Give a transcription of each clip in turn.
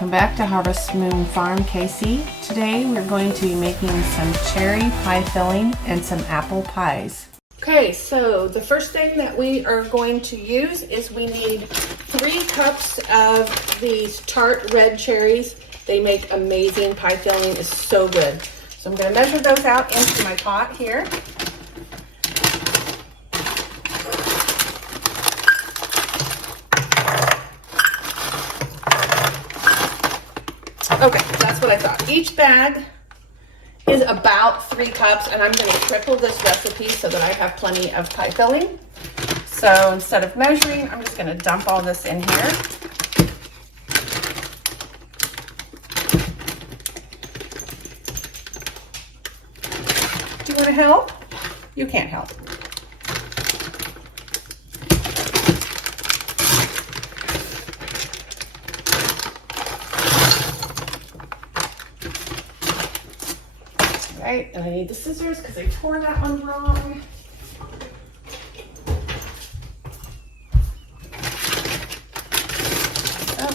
Welcome back to Harvest Moon Farm KC. Today we're going to be making some cherry pie filling and some apple pies. Okay, so the first thing that we are going to use is we need 3 cups of these tart red cherries. They make amazing pie filling. It's so good. So I'm going to measure those out into my pot here. Okay, that's what I thought. Each bag is about 3 cups, and I'm going to triple this recipe so that I have plenty of pie filling. So instead of measuring, I'm just going to dump all this in here. Do you want to help? You can't help. Right, and I need the scissors because I tore that one wrong. Oh.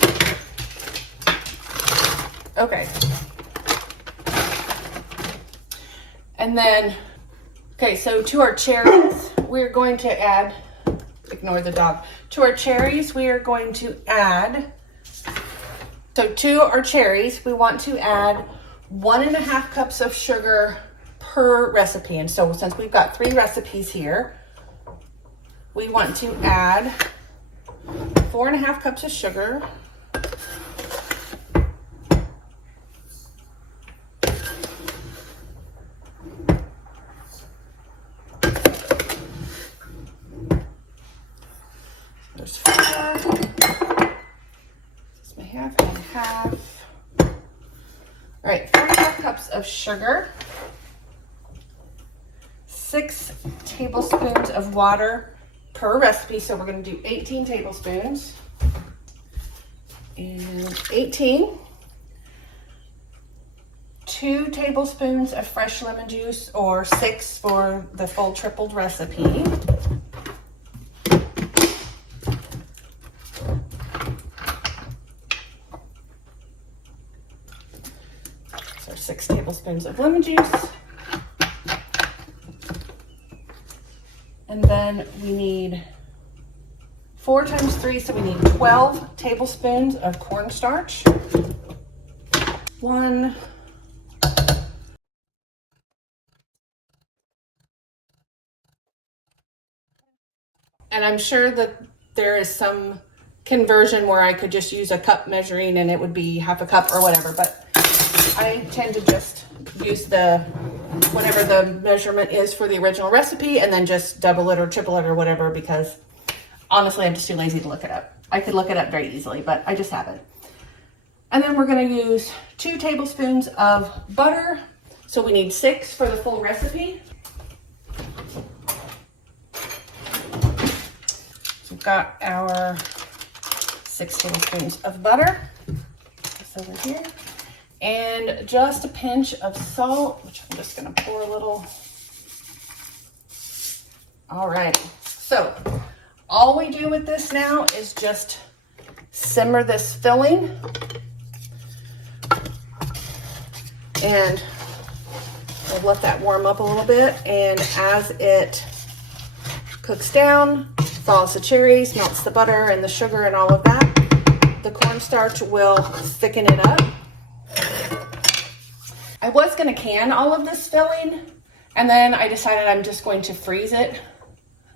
Okay. And then, okay, so to our cherries, we're going to add, ignore the dog. To our cherries, we are going to add, so to our cherries, we want to add 1.5 cups of sugar per recipe. And so since we've got 3 recipes here, we want to add 4.5 cups of sugar. There's 4. This may have and half. All right, 4.5 cups of sugar, 6 tablespoons of water per recipe. So we're going to do 18 tablespoons and 18. 2 tablespoons of fresh lemon juice, or 6 for the full tripled recipe. So 6 tablespoons of lemon juice. And then we need 4 times 3, so we need 12 tablespoons of cornstarch. 1. And I'm sure that there is some conversion where I could just use a cup measuring and it would be half a cup or whatever, but I tend to just use whatever the measurement is for the original recipe and then just double it or triple it or whatever, because honestly, I'm just too lazy to look it up. I could look it up very easily, but I just haven't. And then we're going to use 2 tablespoons of butter. So we need 6 for the full recipe. So we've got our 6 tablespoons of butter. This over here. And just a pinch of salt, which I'm just going to pour a little. All right. So all we do with this now is just simmer this filling. And we'll let that warm up a little bit. And as it cooks down, thaws the cherries, melts the butter and the sugar and all of that, the cornstarch will thicken it up. I was going to can all of this filling, and then I decided I'm just going to freeze it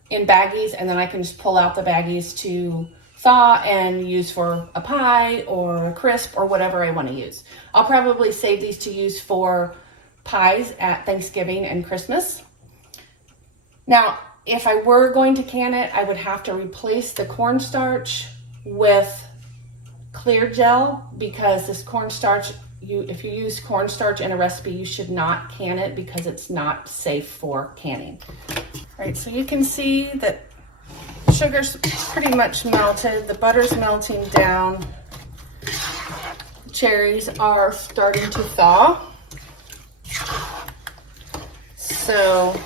in baggies, and then I can just pull out the baggies to thaw and use for a pie or a crisp or whatever I want to use. I'll probably save these to use for pies at Thanksgiving and Christmas. Now, if I were going to can it, I would have to replace the cornstarch with clear gel, because this cornstarch, if you use cornstarch in a recipe, you should not can it because it's not safe for canning. All right, so you can see that sugar's pretty much melted, the butter's melting down, the cherries are starting to thaw. So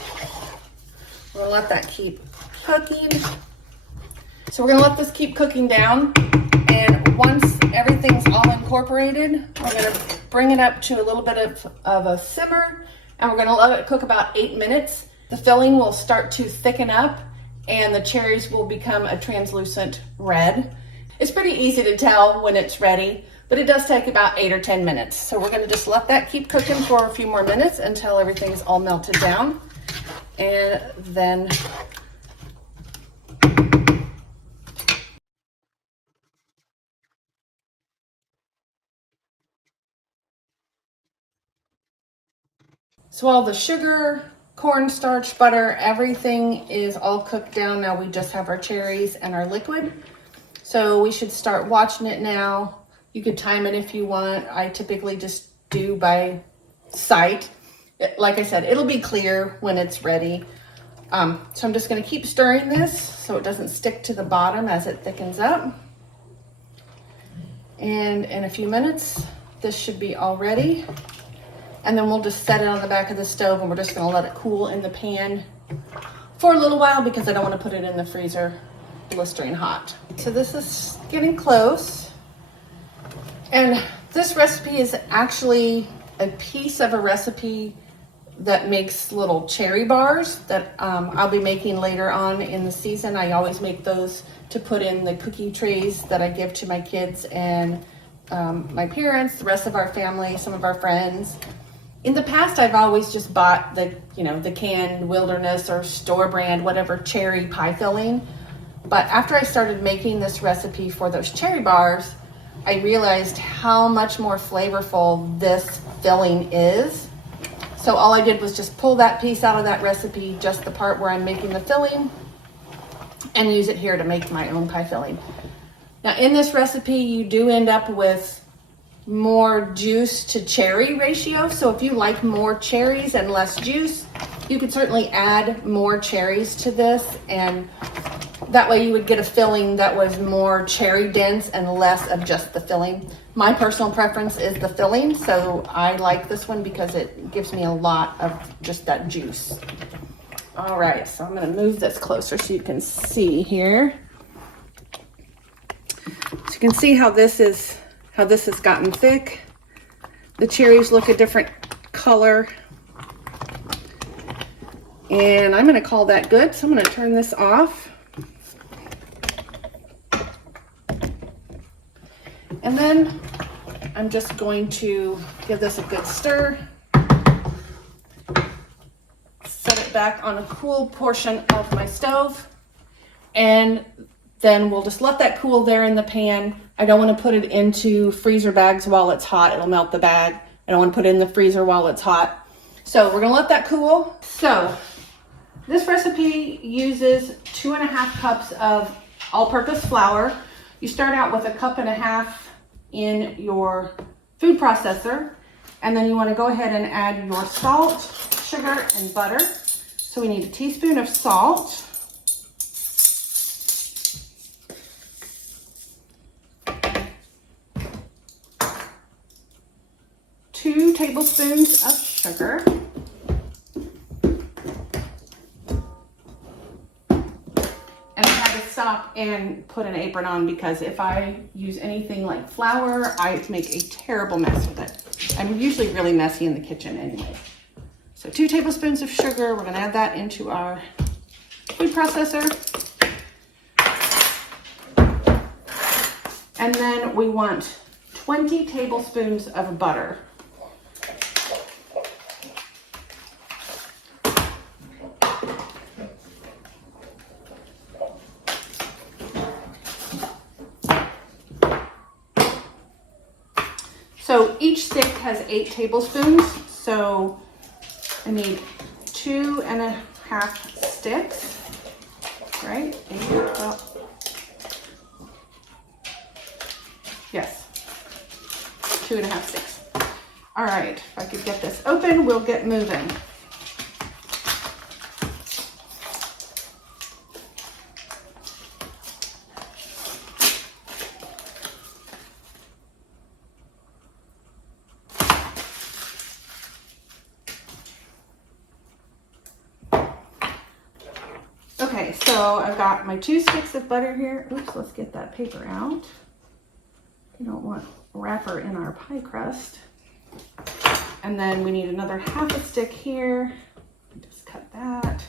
we're gonna let that keep cooking. So we're gonna let this keep cooking down, and once everything's all incorporated, we're going to bring it up to a little bit of a simmer, and we're going to let it cook about 8 minutes. The filling will start to thicken up and the cherries will become a translucent red. It's pretty easy to tell when it's ready, but it does take about 8 or 10 minutes. So we're going to just let that keep cooking for a few more minutes until everything's all melted down. And then so all the sugar, cornstarch, butter, everything is all cooked down. Now we just have our cherries and our liquid. So we should start watching it now. You could time it if you want. I typically just do by sight. Like I said, it'll be clear when it's ready. So I'm just gonna keep stirring this so it doesn't stick to the bottom as it thickens up. And in a few minutes, this should be all ready. And then we'll just set it on the back of the stove and we're just gonna let it cool in the pan for a little while because I don't wanna put it in the freezer blistering hot. So this is getting close. And this recipe is actually a piece of a recipe that makes little cherry bars that I'll be making later on in the season. I always make those to put in the cookie trays that I give to my kids and my parents, the rest of our family, some of our friends. In the past, I've always just bought the canned Wilderness or store brand, whatever cherry pie filling. But after I started making this recipe for those cherry bars, I realized how much more flavorful this filling is. So all I did was just pull that piece out of that recipe, just the part where I'm making the filling, and use it here to make my own pie filling. Now in this recipe, you do end up with more juice to cherry ratio. So if you like more cherries and less juice, you could certainly add more cherries to this, and that way you would get a filling that was more cherry dense and less of just the filling. My personal preference is the filling, so I like this one because it gives me a lot of just that juice. All right, so I'm gonna move this closer so you can see here. So you can see how this has gotten thick. The cherries look a different color. And I'm gonna call that good, so I'm gonna turn this off. And then I'm just going to give this a good stir. Set it back on a cool portion of my stove. And then we'll just let that cool there in the pan. I don't want to put it into freezer bags while it's hot. It'll melt the bag. I don't want to put it in the freezer while it's hot. So we're gonna let that cool. So this recipe uses 2.5 cups of all-purpose flour. You start out with 1.5 cups in your food processor, and then you want to go ahead and add your salt, sugar, and butter. So we need a teaspoon of salt, 2 tablespoons of sugar, stop and put an apron on because if I use anything like flour, I make a terrible mess with it. I'm usually really messy in the kitchen anyway. So 2 tablespoons of sugar, we're gonna add that into our food processor. And then we want 20 tablespoons of butter. So each stick has 8 tablespoons, so I need 2.5 sticks, right? 8, 12. Yes, 2.5 sticks. All right, if I could get this open, we'll get moving. Okay, so I've got my 2 sticks of butter here. Oops, let's get that paper out. We don't want wrapper in our pie crust. And then we need another half a stick here. Just cut that.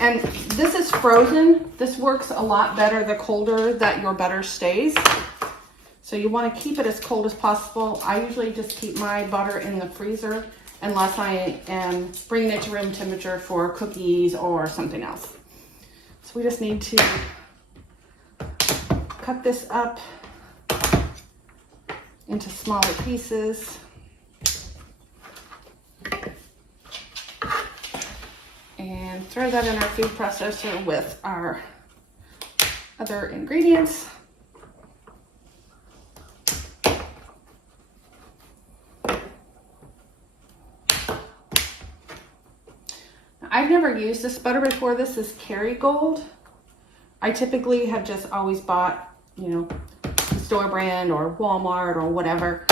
And this is frozen. This works a lot better the colder that your butter stays. So you want to keep it as cold as possible. I usually just keep my butter in the freezer unless I am bringing it to room temperature for cookies or something else. So we just need to cut this up into smaller pieces. And throw that in our food processor with our other ingredients. I've never used this butter before. This is Kerrygold. I typically have just always bought, you know, store brand or Walmart or whatever.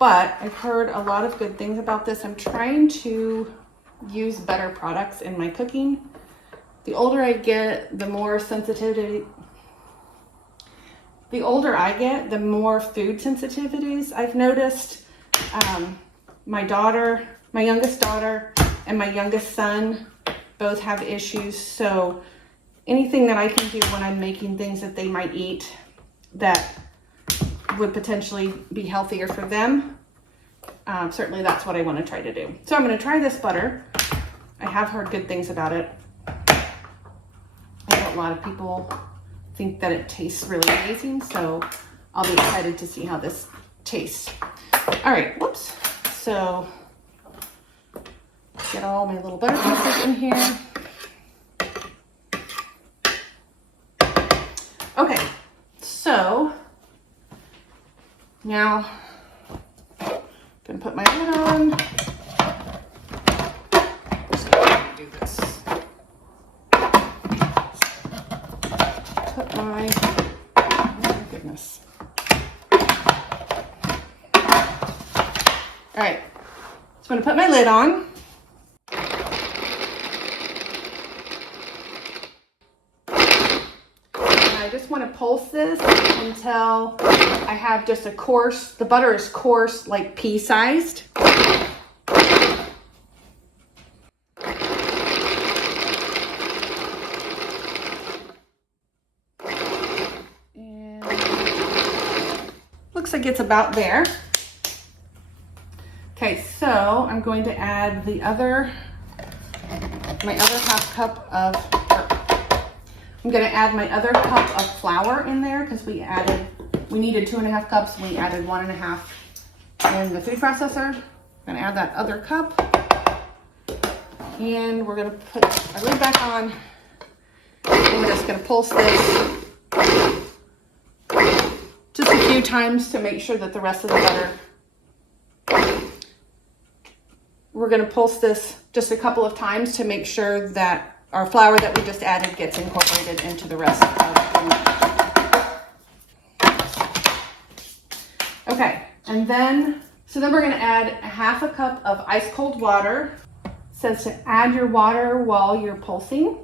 But I've heard a lot of good things about this. I'm trying to use better products in my cooking. The older I get, the more sensitivity. The older I get, the more food sensitivities I've noticed. My daughter, my youngest daughter, and my youngest son both have issues. So anything that I can do when I'm making things that they might eat that would potentially be healthier for them, certainly that's what I want to try to do. So I'm going to try this butter. I have heard good things about it. I know a lot of people think that it tastes really amazing, so I'll be excited to see how this tastes. All right, whoops. So get all my little butter pieces in here. Okay, so now I'm gonna put my lid on. Just gonna do this. Put my, oh my goodness. All right, so I'm gonna put my lid on. I just want to pulse this until I have just a coarse, the butter is coarse, like pea sized. And looks like it's about there. Okay, so I'm going to add my other half cup of, I'm going to add my other cup of flour in there because we needed 2.5 cups. We added 1.5 in the food processor. I'm going to add that other cup. And we're going to put our lid back on. And we're just going to pulse this just a few times to make sure that the rest of the butter, we're going to pulse this just a couple of times to make sure that our flour that we just added gets incorporated into the rest of the meat. Okay, and then we're going to add 1/2 cup of ice cold water. It says to add your water while you're pulsing.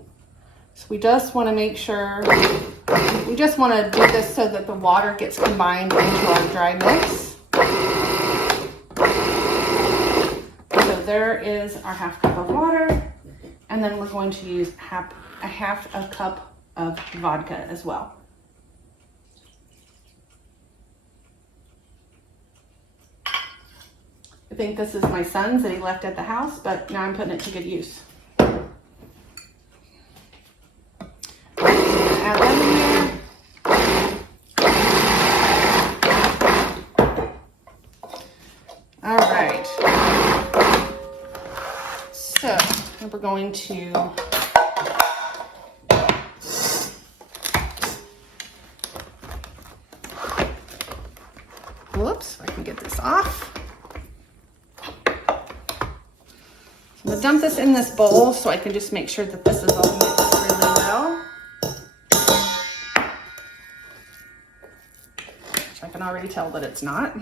So we just want to make sure, we just want to do this so that the water gets combined into our dry mix. So there is our 1/2 cup of water. And then we're going to use a half a cup of vodka as well. I think this is my son's that he left at the house, but now I'm putting it to good use. Add that in there. All right. So we're going to whoops, I can get this off. I'm gonna dump this in this bowl so I can just make sure that this is all mixed really well. Which I can already tell that it's not.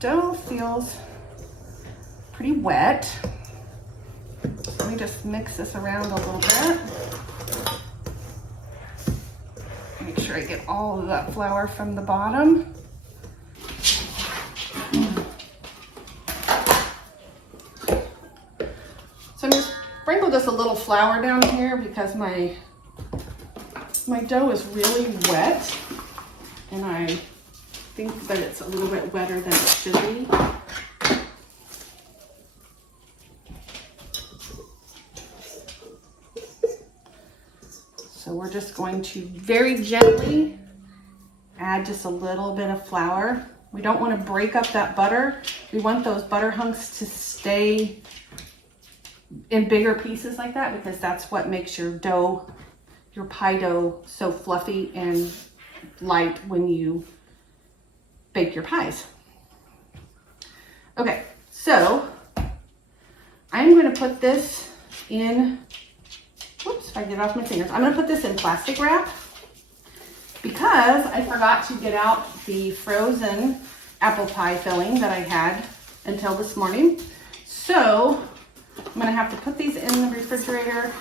dough feels pretty wet. Let me just mix this around a little bit. Make sure I get all of that flour from the bottom. So I'm just sprinkle just a little flour down here because my dough is really wet, and I think that it's a little bit wetter than it should be. So we're just going to very gently add just a little bit of flour. We don't want to break up that butter. We want those butter hunks to stay in bigger pieces like that, because that's what makes your dough, your pie dough, so fluffy and light when you bake your pies. Okay, so I'm going to put this in, whoops, if I get it off my fingers, I'm going to put this in plastic wrap because I forgot to get out the frozen apple pie filling that I had until this morning. So I'm going to have to put these in the refrigerator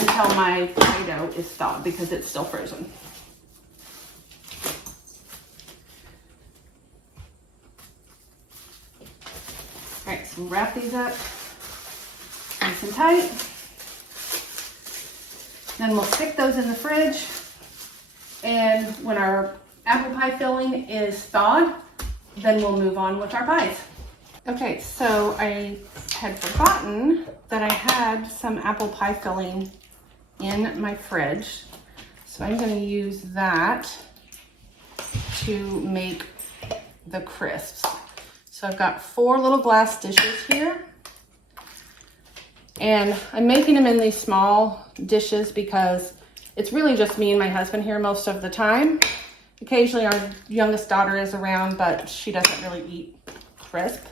until my pie dough is thawed because it's still frozen. All right, so wrap these up nice and tight. Then we'll stick those in the fridge. And when our apple pie filling is thawed, then we'll move on with our pies. Okay, so I had forgotten that I had some apple pie filling in my fridge. So I'm going to use that to make the crisps. So I've got 4 little glass dishes here. And I'm making them in these small dishes because it's really just me and my husband here most of the time. Occasionally our youngest daughter is around, but she doesn't really eat crisp.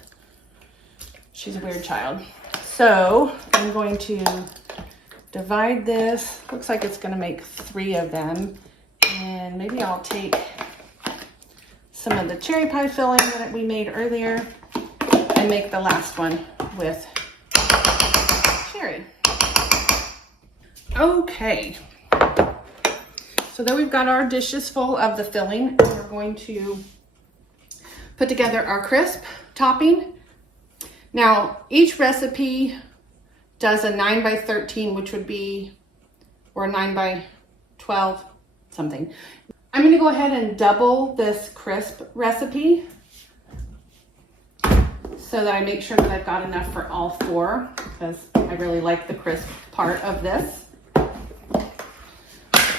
She's a weird child. So I'm going to divide this. Looks like it's going to make 3 of them. And maybe I'll take some of the cherry pie filling that we made earlier and make the last one with cherry. Okay. So then we've got our dishes full of the filling. We're going to put together our crisp topping. Now, each recipe does a 9 by 13, which would be, or a 9 by 12, something. I'm going to go ahead and double this crisp recipe so that I make sure that I've got enough for all 4, because I really like the crisp part of this.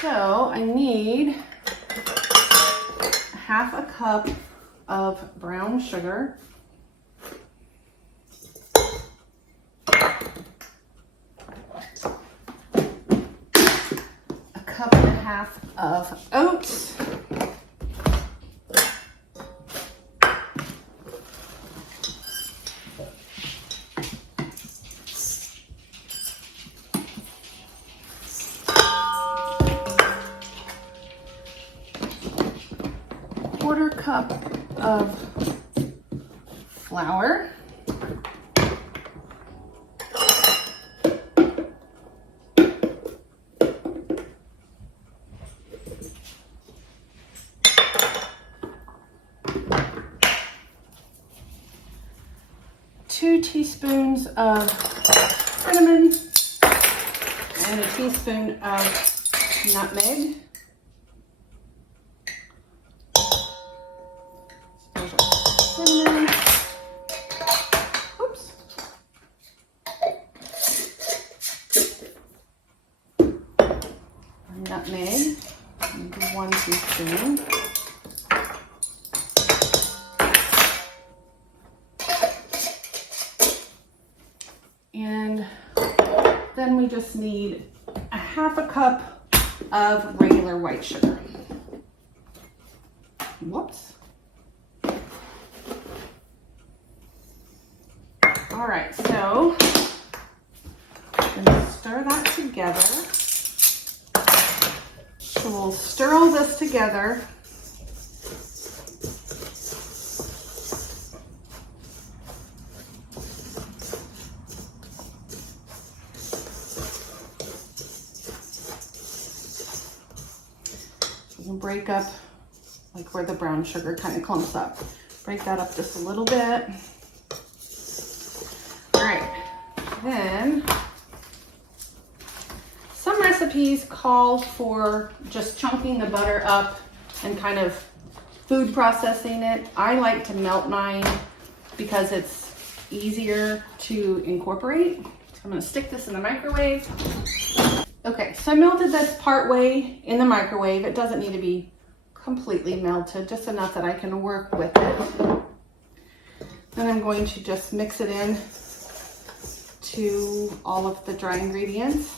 So I need 1/2 cup of brown sugar. A 1.5 cups of oats. 1/4 cup of flour. Two teaspoons of cinnamon and a teaspoon of nutmeg. Cinnamon. Oops. Nutmeg, maybe 1 teaspoon. And then we just need 1/2 cup of regular white sugar. Whoops. All right, so I'm going to stir that together. So we'll stir all this together and break up like where the brown sugar kind of clumps up. Break that up just a little bit. All right, then some recipes call for just chunking the butter up and kind of food processing it. I like to melt mine because it's easier to incorporate. So I'm gonna stick this in the microwave. Okay, so I melted this part way in the microwave. It doesn't need to be completely melted, just enough that I can work with it. Then I'm going to just mix it in to all of the dry ingredients.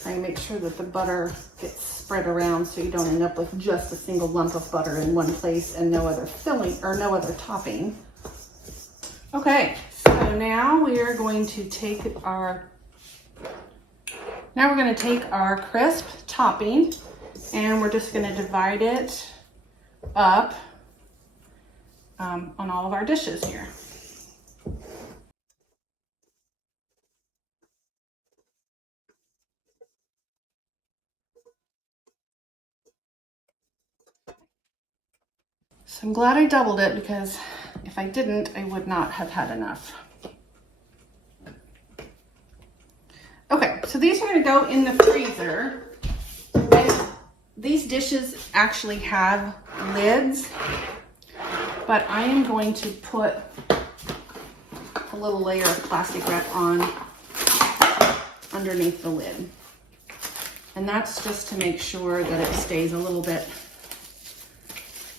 Try and make sure that the butter gets spread around so you don't end up with just a single lump of butter in one place and no other filling or no other topping. Okay, so now we are going to take our crisp topping and we're just going to divide it up on all of our dishes here. So I'm glad I doubled it because if I didn't, I would not have had enough. Okay, so these are going to go in the freezer. And these dishes actually have lids, but I am going to put a little layer of plastic wrap on underneath the lid. And that's just to make sure that it stays a little bit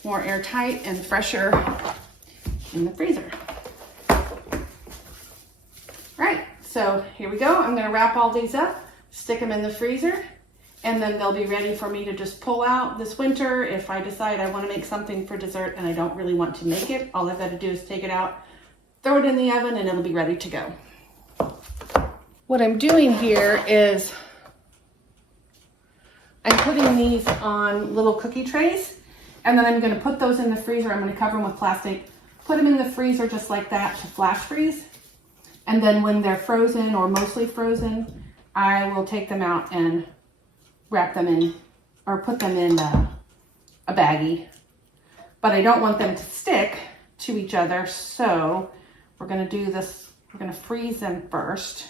more airtight and fresher in the freezer. Right, so here we go. I'm gonna wrap all these up, stick them in the freezer, and then they'll be ready for me to just pull out this winter. If I decide I wanna make something for dessert and I don't really want to make it, all I've gotta do is take it out, throw it in the oven, and it'll be ready to go. What I'm doing here is I'm putting these on little cookie trays, and then I'm going to put those in the freezer. I'm going to cover them with plastic, put them in the freezer just like that to flash freeze. And then when they're frozen or mostly frozen, I will take them out and wrap them in or put them in a baggie. But I don't want them to stick to each other, so we're going to do this. We're going to freeze them first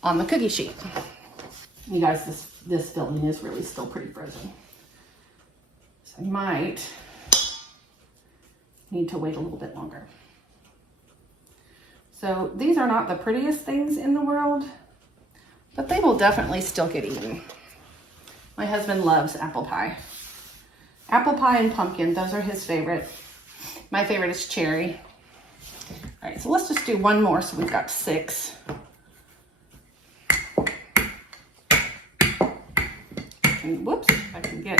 on the cookie sheet. You guys, this filling is really still pretty frozen. I might need to wait a little bit longer. So these are not the prettiest things in the world, but they will definitely still get eaten. My husband loves apple pie. Apple pie and pumpkin, those are his favorite. My favorite is cherry. All right, so let's just do one more so we've got 6. And whoops, if I can get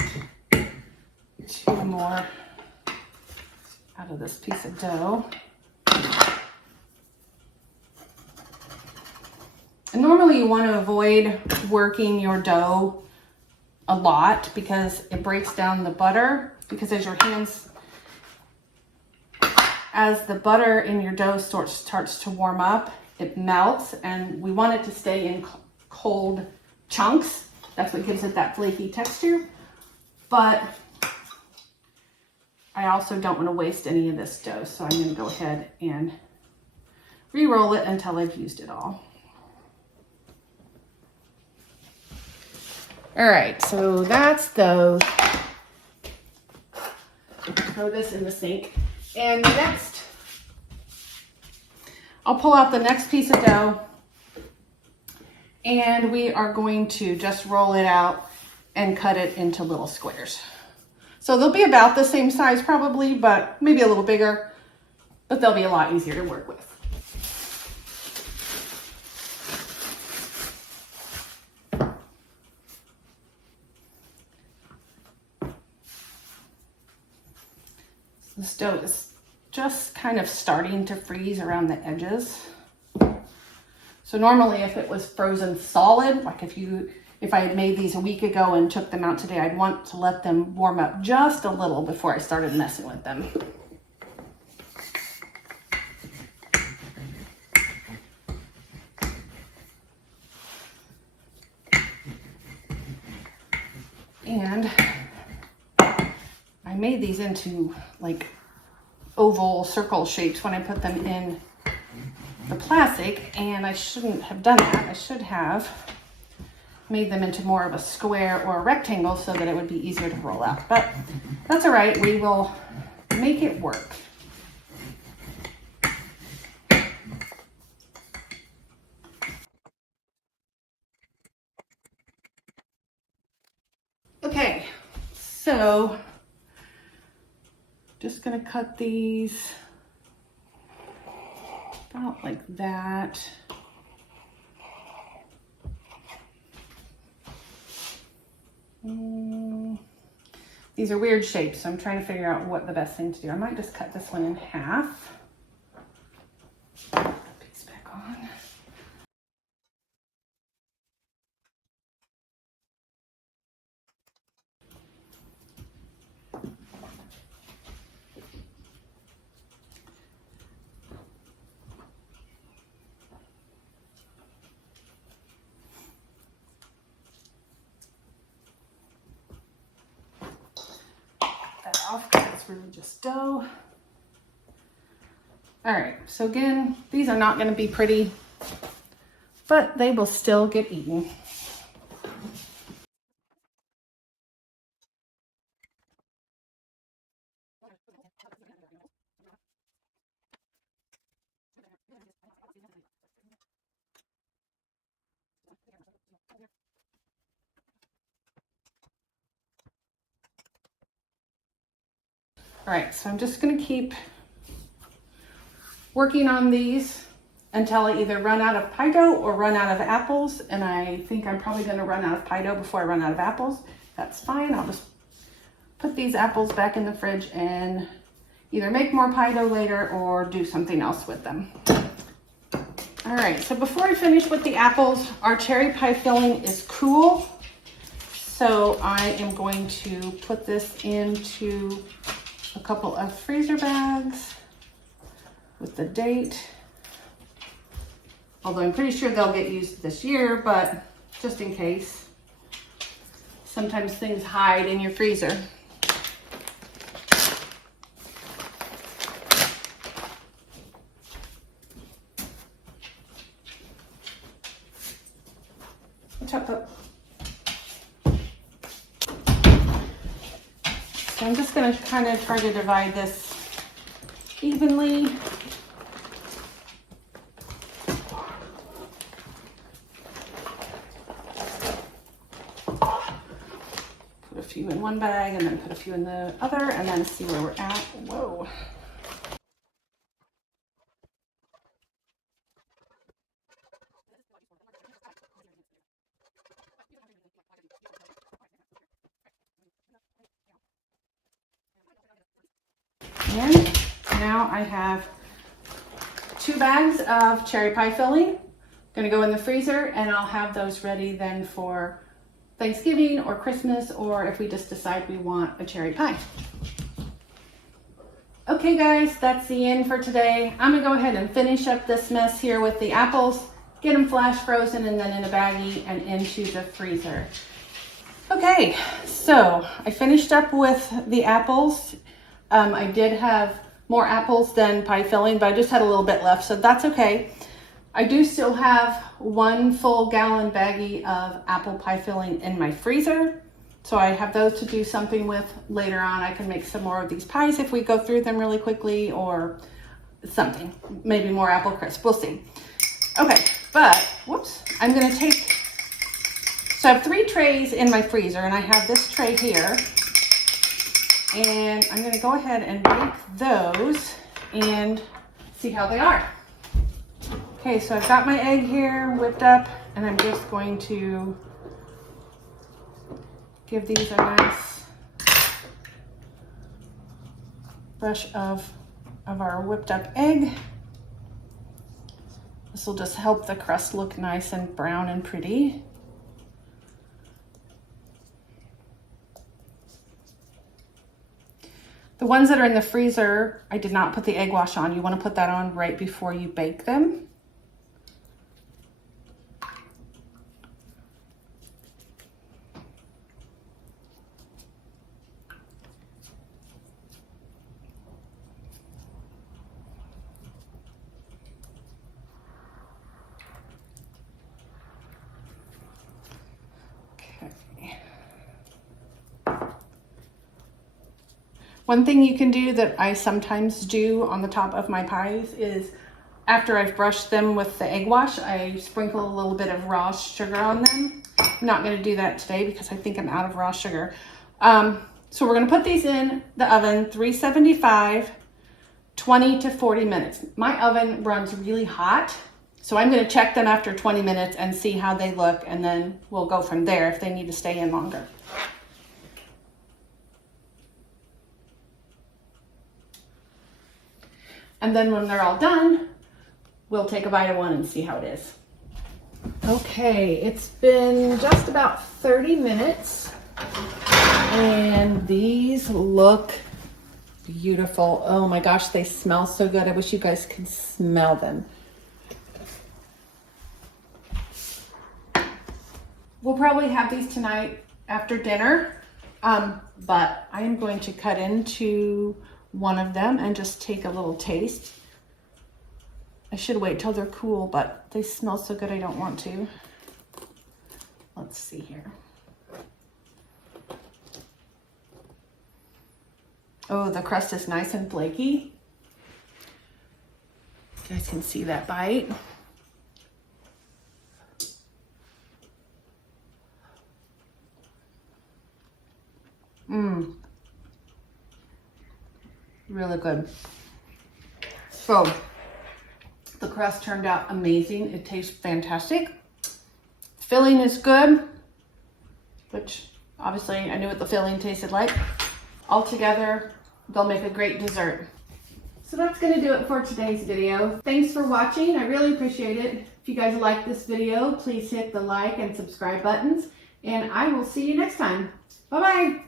2 more out of this piece of dough. And normally you want to avoid working your dough a lot because it breaks down the butter, because as the butter in your dough starts to warm up, it melts, and we want it to stay in cold chunks. That's what gives it that flaky texture. But I also don't want to waste any of this dough, so I'm going to go ahead and re-roll it until I've used it all. All right, so that's those. Throw this in the sink. And next, I'll pull out the next piece of dough, and we are going to just roll it out and cut it into little squares. So they'll be about the same size probably, but maybe a little bigger, but they'll be a lot easier to work with. This dough is just kind of starting to freeze around the edges. So normally if it was frozen solid, like if I had made these a week ago and took them out today, I'd want to let them warm up just a little before I started messing with them. And I made these into like oval circle shapes when I put them in the plastic, and I shouldn't have done that. I should have made them into more of a square or a rectangle so that it would be easier to roll out. But that's all right, we will make it work. Okay, so just gonna cut these about like that. These are weird shapes, so I'm trying to figure out what the best thing to do. I might just cut this one in half. Put the piece back on. That off because it's really just dough. All right, so again, these are not going to be pretty, but they will still get eaten. All right, so I'm just going to keep working on these until I either run out of pie dough or run out of apples, and I think I'm probably going to run out of pie dough before I run out of apples. That's fine. I'll just put these apples back in the fridge and either make more pie dough later or do something else with them. All right, so before I finish with the apples, our cherry pie filling is cool. So I am going to put this into a couple of freezer bags with the date. Although I'm pretty sure they'll get used this year, but just in case. Sometimes things hide in your freezer. Chop up. So I'm just going to kind of try to divide this evenly. Put a few in one bag and then put a few in the other and then see where we're at. Whoa. And now I have 2 bags of cherry pie filling. Gonna go in the freezer and I'll have those ready then for Thanksgiving or Christmas, or if we just decide we want a cherry pie. Okay guys, that's the end for today. I'm gonna go ahead and finish up this mess here with the apples, get them flash frozen and then in a baggie and into the freezer. Okay, so I finished up with the apples. I did have more apples than pie filling, but I just had a little bit left, so that's okay. I do still have 1 full gallon baggie of apple pie filling in my freezer. So I have those to do something with later on. I can make some more of these pies if we go through them really quickly or something. Maybe more apple crisp, we'll see. Okay, but whoops, I'm gonna take, so I have 3 trays in my freezer and I have this tray here. And I'm gonna go ahead and bake those and see how they are. Okay, so I've got my egg here whipped up and I'm just going to give these a nice brush of our whipped up egg. This will just help the crust look nice and brown and pretty. The ones that are in the freezer, I did not put the egg wash on. You want to put that on right before you bake them. One thing you can do that I sometimes do on the top of my pies is after I've brushed them with the egg wash, I sprinkle a little bit of raw sugar on them. I'm not going to do that today because I think I'm out of raw sugar. So we're going to put these in the oven, 375, 20 to 40 minutes. My oven runs really hot, so I'm going to check them after 20 minutes and see how they look, and then we'll go from there if they need to stay in longer. And then when they're all done, we'll take a bite of one and see how it is. Okay, it's been just about 30 minutes and these look beautiful. Oh my gosh, they smell so good. I wish you guys could smell them. We'll probably have these tonight after dinner, but I am going to cut into one of them and just take a little taste. I should wait till they're cool, but they smell so good I don't want to. Let's see here. Oh, the crust is nice and flaky. You guys can see that bite. Really good. So the crust turned out amazing. It tastes fantastic. Filling is good, which obviously I knew what the filling tasted like. Altogether, they'll make a great dessert. So that's going to do it for today's video. Thanks for watching. I really appreciate it. If you guys like this video, please hit the like and subscribe buttons, and I will see you next time. Bye-bye.